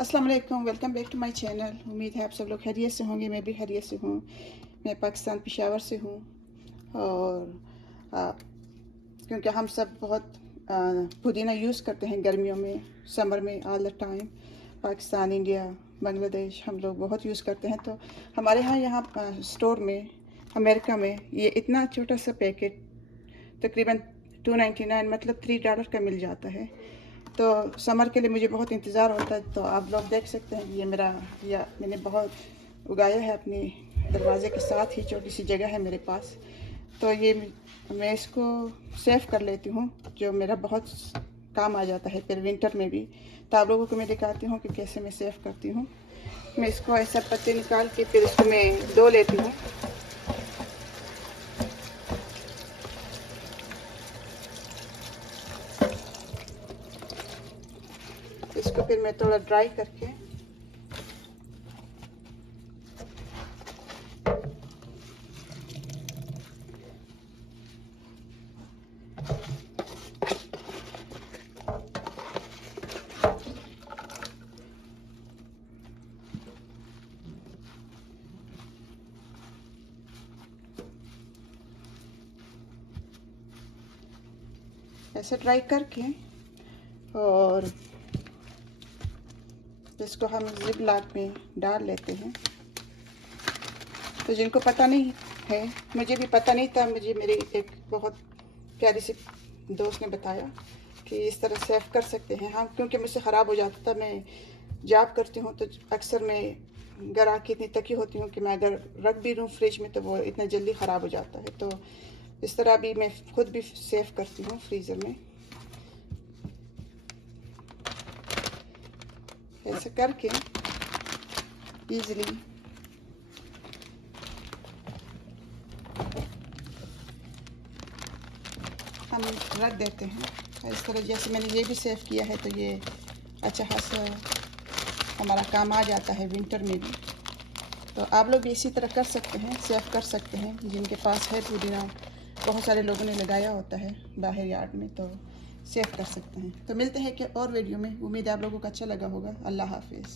अस्सलाम वालेकुम, welcome back to my channel. उम्मीद है आप सब लोग खैरियत से होंगे। मैं भी खैरियत से हूँ। मैं पाकिस्तान पेशावर से हूँ और क्योंकि हम सब बहुत पुदीना यूज़ करते हैं गर्मियों में, समर में, all the time. Pakistan, India, Bangladesh हम लोग बहुत यूज़ करते हैं। तो हमारे यहाँ स्टोर में अमेरिका में ये इतना छोटा सा पैकेट तकरीबन $2.99 मतलब $3 का मिल जाता है। तो समर के लिए मुझे बहुत इंतज़ार होता है। तो आप लोग देख सकते हैं ये मेरा या मैंने बहुत उगाया है अपने दरवाजे के साथ ही, छोटी सी जगह है मेरे पास। तो ये मैं इसको सेव कर लेती हूँ, जो मेरा बहुत काम आ जाता है फिर विंटर में भी। तो आप लोगों को मैं दिखाती हूँ कि कैसे मैं सेव करती हूँ। मैं इसको ऐसा पत्ते निकाल के फिर इसको मैं धो लेती हूँ। इसको फिर मैं थोड़ा ड्राई करके ऐसे ड्राई करके और इसको हम जिप लॉक में डाल लेते हैं। तो जिनको पता नहीं है, मुझे भी पता नहीं था, मुझे मेरी एक बहुत प्यारी सी दोस्त ने बताया कि इस तरह सेव कर सकते हैं हम, क्योंकि मुझसे ख़राब हो जाता था। मैं जॉब करती हूँ तो अक्सर मैं घर आके इतनी थकी होती हूँ कि मैं अगर रख भी दूँ फ्रिज में तो वो इतना जल्दी ख़राब हो जाता है। तो इस तरह भी मैं खुद भी सेव करती हूँ फ्रीज़र में। ऐसे करके ईज़िली हम रख देते हैं इस तरह। जैसे मैंने ये भी सेव किया है तो ये अच्छा खासा हमारा काम आ जाता है विंटर में भी। तो आप लोग भी इसी तरह कर सकते हैं, सेव कर सकते हैं। जिनके पास है पुदीना, बहुत सारे लोगों ने लगाया होता है बाहर यार्ड में, तो सेव कर सकते हैं। तो मिलते हैं कि और वीडियो में। उम्मीद है आप लोगों को अच्छा लगा होगा। अल्लाह हाफिज़।